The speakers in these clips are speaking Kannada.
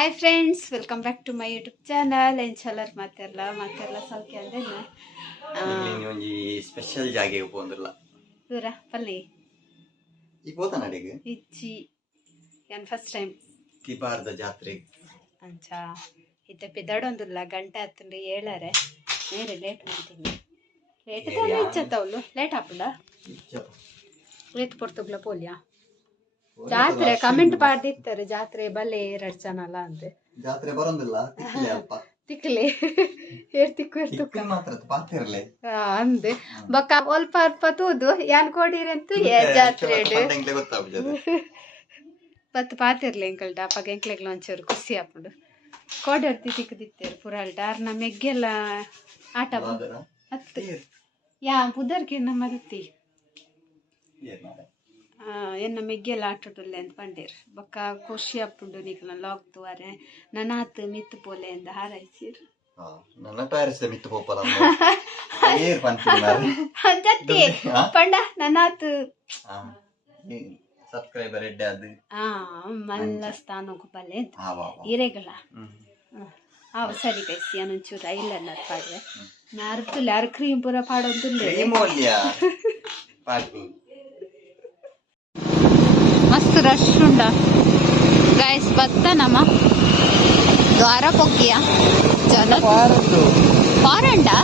Hi friends, welcome back to my YouTube channel. ಏನು ಚಲರ್ ಮಾತೆಲ್ಲ ಸೌಖ್ಯ ಅಂದೇನ ಒಂಜಿ ಸ್ಪೆಷಲ್ ಜಾಗೆಗೆ ಪೋಂದಿಲ್ಲ ದೂರ ಪಲ್ಲಿ ಈ ಪೋತ ನಡಿಗೆ ಇಜ್ಜಿ ಏನು ಫಸ್ಟ್ ಟೈಮ್ ತಿಬಾರ್ದ ಜಾತ್ರೆಗೆ ಅಂಚ ಇತ್ತೆ ಪಿದಾಡೊಂದಿಲ್ಲ ಗಂಟೆ ಹತ್ತಂಡು ಏಳರೆ ಬೇರೆ ಲೇಟ್ ಮಾಡ್ತೀನಿ ಲೇಟ್ ಇಚ್ಚತ್ತವಳು ಲೇಟ್ ಹಾಪುಂಡ ಲೇಟ್ ಕೊಡ್ತಗ್ಲ ಪೋಲ್ಯಾ ಜಾತ್ರೆ ಕಮೆಂಟ್ ಪಾಡ್ದಿರ್ತಾರೆ ಜಾತ್ರೆ ಬಲ್ಲೆ 2 ಜನ ಅಲ್ಲ ಅಂತ ಜಾತ್ರೆ ಬರೋದಿಲ್ಲ ತಿಕ್ಲೆ ಏರ್ತಿಕ್ಕು ಮಾತ್ರ ಪಾತಿರ್ಲೆ ಅಂದೆ ಬೊಕ್ಕ ಅಲ್ಪ ಅಲ್ಪ ತೂದು ಯಾನ್ ಕೋಡಿರಂತೂ ಜಾತ್ರೆ ಬತ್ ಪಾತಿರ್ಲೆ ಎಂಕಲ್ಟ ಅಪ್ಪಗ ಎಂಕ್ಲೆಗ್ಲ ಒಂಚೂರು ಖುಷಿ ಆಪುಂಡು ಕೋಡರ್ತಿ ತಿಕ್ಕದಿತ್ತೇರು ಪುರಾಲ್ಟ ಆರ್ನ ಮೆಗ್ಗೆಲ್ಲ ಆಟ ಹತ್ತು ಯಾ ಬುದರ್ಗೆ ನಮ್ಮದತ್ತಿ ಎನ್ನ ಮೆಗ್ಗೆಲ್ಲ ಆಟೋಟುಲ್ಲೆ ಅಂತ ಪಂಡೇರು ಬೊಕ್ಕ ಖುಷಿ ಆಪುಂಡು ನಿಕ್ಲ ಲಾಕ್ ತುವಾರೆ ನನಾತ್ ಮಿತ್ತು ಪೋಲೆ ಅಂತ ಹಾರೈಸಿರು ನನ್ನ ಪ್ಯಾರಿಸ್ ಮಿತ್ತು ಪೋಪಲ ಜತ್ತಿ ಪಂಡ ನನಾತ್ ಸಬ್ಸ್ಕ್ರೈಬರ್ ಎಡ್ಡೆ ಅದು ಮಲ್ಲ ಸ್ಥಾನಕ್ಕೆ ಬಲ್ಲೆ ಅಂತ ಇರೆಗಳ ಸರಿ ಕೈಸಿ ಅನೊಂಚೂರು ಐಲ್ ಅನ್ನೋದು ಪಾಡ್ರೆ ನಾರ್ತು ಯಾರು ಕ್ರೀಮ್ ಪೂರ ಪಾಡೋದಿಲ್ಲ ಮಸ್ತ್ ರಶ್ ಉಂಡ ಗೈಸ್ ಬತ್ತನಮ್ಮ ದ್ವಾರ ಪೊಕ್ಕಿಯ ಜನ ಫಾರೆಂಡಾ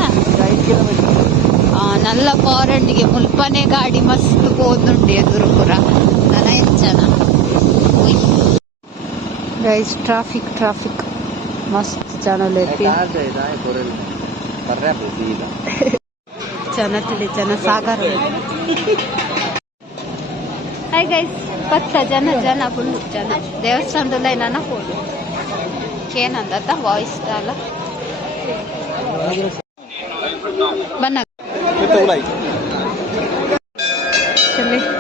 ನಲ್ಲ ಫಾರೆಂಟ್ಗೆ ಮುಲ್ಪನೆ ಗಾಡಿ ಮಸ್ತ್ ಹೋದುಂಡು ಎದುರು ಪುರ ನನ ಜನ ಗೈಸ್ ಟ್ರಾಫಿಕ್ ಮಸ್ತ್ ಜನ ಜನ ಸಾಗರ ಹಾಯ್ ಗೈಸ್ ಪತ್ತ ಜನ ಫುಲ್ ಜನ ದೇವಸ್ಥಾನದಲ್ಲ ನನ್ನ ಫೋನ್ ಏನಂದ ವಾಯ್ಸ್ ಅಲ್ಲ ಬನ್ನ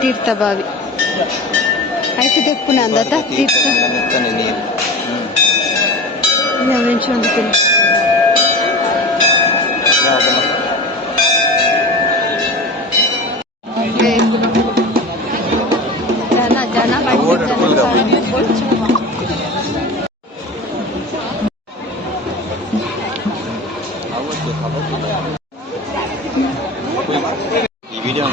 ತೀರ್ಥ ಬಾವಿ ಆಯ್ತು ತೆಪ್ಪುನ ಅಂದತ ತೀರ್ಥ ಒಂದು ಈ ವಿಡಿಯೋ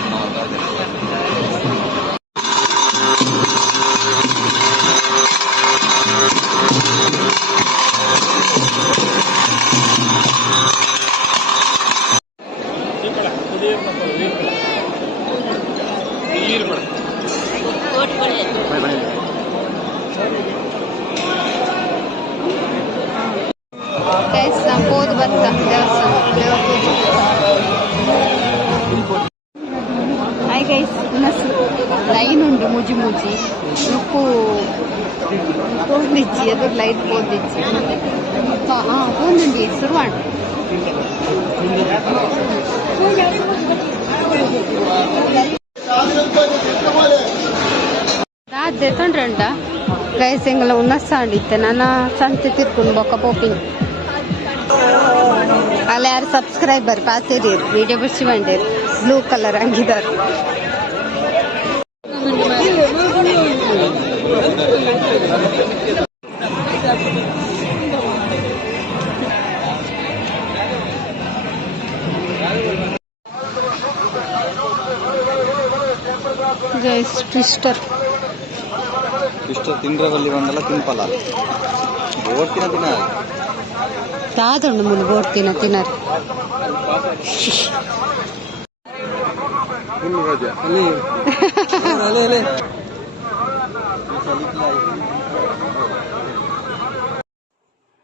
ಹೋದ್ ಬರ್ತ ಹಾಯ್ ಗೈಸ್ ಲೈನ್ ಉಂಡು ಮುಜಿ ಉಪ್ಪು ಪೋಂದಿಚ್ಚಿ ಅದು ಲೈಟ್ ಪೋಂದಿಚ್ಚಿ ಪೋಂದುಂಡಿ ಶುರುವಾಣ ರಾತ್ರಿ ತೊಂಡ್ರಂಡ ಗೈಸ್ ಎಂಗಲ ಉನ್ನಸ್ಸಾಂಡಿತ್ತೆ ನನ್ನ ಸಂತೆ ತಿರ್ಕೊಂಡು ಬೊಕ್ಕ ಪೋಪಿಂಗ್ ಅಲ್ಲ ಯಾರು ಸಬ್ಸ್ಕ್ರೈಬರ್ ಪಾತಿರಿ ವಿಡಿಯೋ ಬಿಡಿಸಿ ಬಂದಿರಿ ಬ್ಲೂ ಕಲರ್ ಹಂಗಿದಾರೆ ಗೈಸ್ ಟ್ವಿಸ್ಟರ್ ತಿಂದ್ರಲ್ಲಿ ಒಂದಲ್ಲ ತಿನ್ಪಲ್ಲ ಓಡ್ತಿನ ತಿನ್ನ ತಾದುಂಡು ಮುಲು ಬೋಡ್ತಿನ ತಿನ್ನರು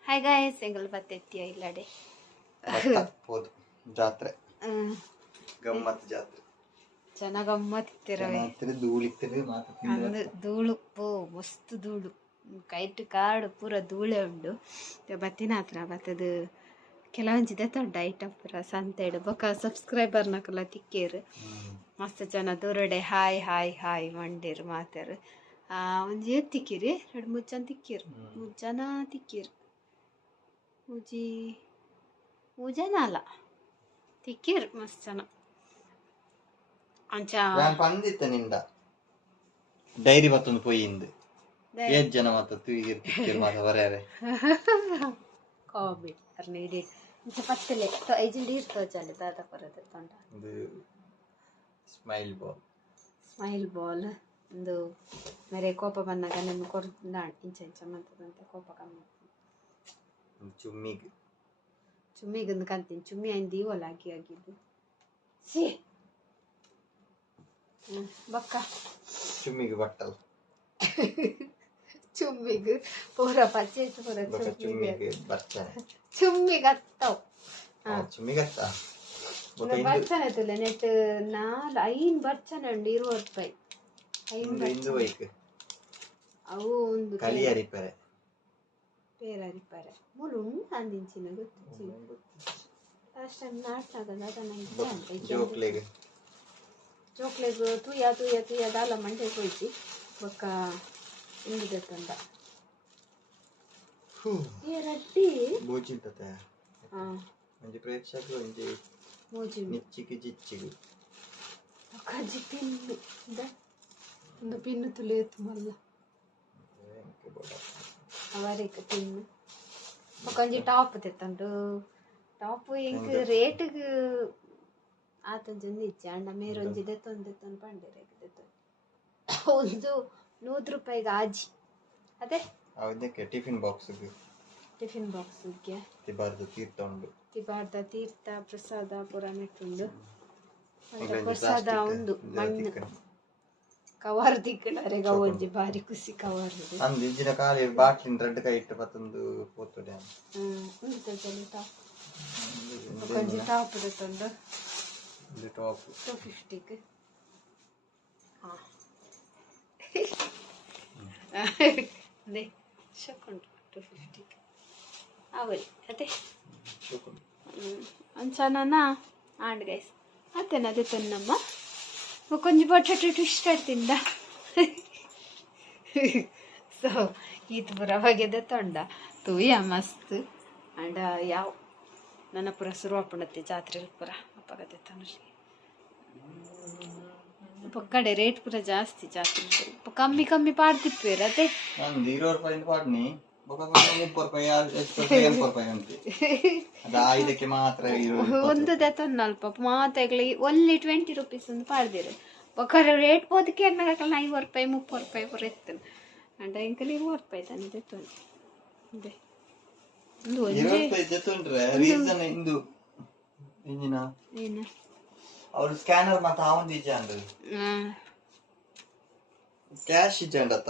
ಹಾಯ್ ಗಾಯ್ಸ್ ಎಂಗಲ್ ಬತ್ತೆತ್ತಿಯ ಇಲ್ಲಡೆ ಜಾತ್ರೆ ಗಮ್ಮತ್ ಜಾತ್ರೆ ಜನ ಗಮ್ಮತ್ತಿರವೆ ಧೂಳು ಮಸ್ತ್ ಧೂಳು ಕೈಟ್ ಕಾಡು ಪೂರ ಧೂಳೆ ಉಂಡು ಬತ್ತಿನ ಹತ್ರ ಬತ್ತದು ಕೆಲವೊಂಜಿದೆ ದೊಡ್ಡ ಐಟಮ್ ಪೂರ ಸಂತೆಡು ಬೊಕ್ಕ ಸಬ್ಸ್ಕ್ರೈಬರ್ನಕಲ್ಲ ತಿಕ್ಕೇರು ಮಸ್ತ್ ಜನ ದೂರಡೆ ಹಾಯ್ ಮಂಡೇರು ಮಾತಾರು ಒಂಜಿ ತಿಕ್ಕಿರಿ 2-3 ಜನ ತಿಕ್ಕಿರು 3 ಜನ ತಿಕ್ಕಿರು ಜನ ಅಲ್ಲ ತಿಕ್ಕಿರು ಮಸ್ತ್ ಜನ ಅಂಚ ಪಂದಿತ್ತ ನಿಂದ ಡೈರಿ ಬತ್ತೊಂದು ಪೊಯ್ಯಿಂದು ಏತ್ ಜನ ಮಾತ ತೂಗಿರ್ತಿರ್ ಮಾತ ಬರ್ಯಾರೆ ಕಾಮಿಡಿ ಅರ್ನ ಇಡೀ ಇಂಚ ಪತ್ತಲೆ ಐಜಿಂಡಿ ಇರ್ತವ ಚಲ್ಲಿ ದಾದ ಬರೋದು ತೊಂಡ ಇದು ಸ್ಮೈಲ್ ಬಾಲ್ ಒಂದು ಮರೆ ಕೋಪ ಬಂದಾಗ ನನ್ನ ಕೊರ್ದು ಇಂಚ ಇಂಚ ಮಾಡ್ತದಂತೆ ಕೋಪ ಕಮ್ಮಿ ಚುಮ್ಮಿಗೊಂದು ಕಂತೀನಿ ಚುಮ್ಮಿ ಅయింದು ಇವಲ್ಲ ಆಗಿದ್ದು ಸಿ ಬಕ್ಕ ಚುಮ್ಮಿಗೆ ಬಟ್ಟಲ್ ಚುಮ್ಮಿಗೆ ಪೂರ ಪಚ್ಚೆ ಪೂರ ಚುಮ್ಮಿಗೆ ಬರ್ತಾನೆ ಚುಮ್ಮಿಗೆ ಹತ್ತವ್ ಚುಮ್ಮಿಗೆ ಹತ್ತ ಬರ್ಚಾನೆ ತುಲೆ ನೆಟ್ 5 ಬರ್ಚಾನೆ ಉಂಡು 20 ರೂಪಾಯಿ 5 ಬೈಕ್ ಅವು ಒಂದು ಕಲಿಯ ರಿಪೇರೆ ಪೇರ ರಿಪೇರೆ ಮೂಲು ಉಂಡು ಅಂದಿಂಚಿನ ಗೊತ್ತು ಲಾಸ್ಟ್ ಟೈಮ್ ನಾಟ್ನಾಗಲ್ಲ ಅದನ್ನ ಜೋಕ್ಲೆಗ್ ತೂಯ ದಾಲ ಮಂಡೆ ಕೊಯ್ಚಿ ಬೊಕ್ಕ ಇಂದಿದೆ ತಂದ ರಟ್ಟಿ ಬೋಜಿಂತತೆ ಒಂಜಿ ಪ್ರೇಕ್ಷಕರು ಒಂಜಿ ಮೋಜಿ ನಿಚ್ಚಿಗೆ ಜಿಚ್ಚಿಗೆ ಕಜ್ಜಿ ಪಿನ್ನು ಒಂದು ಪಿನ್ನು ತುಳಿಯುತ್ತು ಮಲ್ಲ ಅವರಿಗೆ ಪಿನ್ನು ಒಂಜಿ ಟಾಪ್ ತೆತ್ತಂಡು ಟಾಪ್ ಎಂಕ್ ರೇಟ್ಗ್ ಆತಂಜೊಂದು ಇಚ್ಚೆ ಅಂಡ ಮೇರೊಂಜಿ ದೆತ್ತೊಂದು ಪಂಡಿರೆ ಒಂದು 100 ರೂಪಾಯಿಗೆ ಆಜಿ ಅದೇ ಅದಕ್ಕೆ ಟಿಫಿನ್ ಬಾಕ್ಸ್ಗೆ ತಿಬಾರ್ದ ತೀರ್ಥ ಪ್ರಸಾದ ಪುರ ನೆಟ್ಟುಂಡು ಪ್ರಸಾದ ಉಂಡು ಮಣ್ಣು ಕವರ್ ದಿಕ್ಕಡರೆಗ ಒಂಜಿ ಬಾರಿ ಖುಷಿ ಕವರ್ ಅಂದ್ ಇಜ್ಜಿನ ಕಾಲಿ ಬಾಟ್ಲಿನ ರೆಡ್ ಕೈ ಇಟ್ಟು ಮತ್ತೊಂದು ಪೋತುಡೆ ಉಂಟು ತಜಲಿ ಟಾಪ್ ಒಂಜಿ ಟಾಪ್ ದೆತ್ತೊಂಡು ಟಾಪ್ 250ಗೆ ಅದೇ ಶೊಕ್ಕುಂಟು 250ಗೆ ಅವಳಿ ಅದೇ ಅಂಚನನ ಆಂಡ್ ಗೈಸ್ ಅತ್ತೇನದೇ ತನ್ನಮ್ಮ ಕೊಂಚ ಬಟಾಟೆ ಇಷ್ಟ ಸೊ ಈತ ಪುರ ಬಗೆದ ತೊಂಡ ತೂಯ ಮಸ್ತ್ ಅಂಡ್ ಯಾವ ನನ್ನ ಪುರ ಶುರು ಹಾಕೊಂಡತ್ತೆ ಜಾತ್ರೆ ಪುರ ಅಪ್ಪಗದೆ ತನಶ್ರೀ ಕಡೆ ರೇಟ್ ಪುರ ಜಾಸ್ತಿ ಜಾತ್ರೆ ಕಮ್ಮಿ ಪಾಡ್ತಿಪ್ಪೇರ ಅದೇ 20 ರೂಪಾಯಿ ಪಾಡ್ನಿ 30 ರೂಪಾಯಿ ಇದಕ್ಕೆ ಮಾತ್ರ ಒಂದು ದೆತ್ತೊಂದು ಅಲ್ಪ ಮಾತಾಗ್ಲಿ ಒಲ್ಲಿ 20 ರೂಪೀಸ್ ಒಂದು ಪಾಡ್ದಿರು ಒಕ್ಕರ ರೇಟ್ ಪೋದಕ್ಕೆ ಏನಾಗಲ್ಲ 50 ರೂಪಾಯಿ 30 ರೂಪಾಯಿ ಪುರ ಎತ್ತನು ಅಂಡ ಇಂಕಲಿ 20 ರೂಪಾಯಿ ತಾನೆ ದೆತ್ತೊಂದು ಅದೇ ಏನು ಅವ್ರು ಸ್ಕ್ಯಾನರ್ ಮತ್ತೆ ಅವನು ಇಜ್ಜ ಅಂದ್ರೆ ಕ್ಯಾಶ್ ಇಜ್ಜಂಡತ್ತ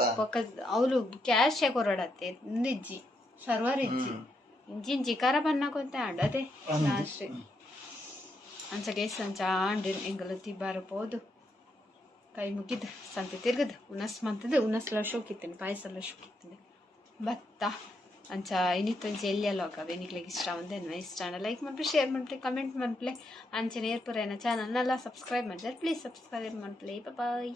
ಅವಳು ಕ್ಯಾಶ್ ಕೊರಡತ್ತೆ ಇಜ್ಜಿ ಸರ್ವರ್ ಇಜ್ಜಿ ಇಂಜಿಂಜಿ ಕರ ಬನ್ನಕೊಂತ ಆಡದೆ ಲಾಸ್ಟ್ ಅಂಚ ಗೇಸ್ ಅಂಚ ಆಂಡ್ ಎಂಗಲ ತಿಬ್ಬಾರಬಹುದು ಕೈ ಮುಗಿದ ಸಂತೆ ತಿರ್ಗದು ಉನಸ್ ಮಂತದ ಉನಸ್ಲ ಶೋಕಿತ್ತೇನೆ ಪಾಯಸಲ್ಲ ಶೋಕಿತ್ತೇನೆ ಭತ್ತ ಅಂಚ ಇನ್ನಿತ್ತೊಂಚು ಎಲ್ಲಿಯಲ್ಲ ಹೋಗವೇನಿಗ್ಲಿಗೆ ಇಷ್ಟ ಒಂದೇನು ಇಷ್ಟ ಲೈಕ್ ಮಾಡ್ಬಿಟ್ಟು ಶೇರ್ ಮಾಡ್ಬಿಟ್ಟು ಕಮೆಂಟ್ ಮಾಡ್ಬಿಟ್ಟು ಅಂಚೆ ನೇರ್ಪುರ ಚಾನಲ್ನೆಲ್ಲ ಸಬ್ಸ್ಕ್ರೈಬ್ ಮಾಡಿದ್ರೆ ಪ್ಲೀಸ್ ಸಬ್ಸ್ಕ್ರೈಬ್ ಮಾಡ್ಬಿಟ್ಟು ಬಾಯ್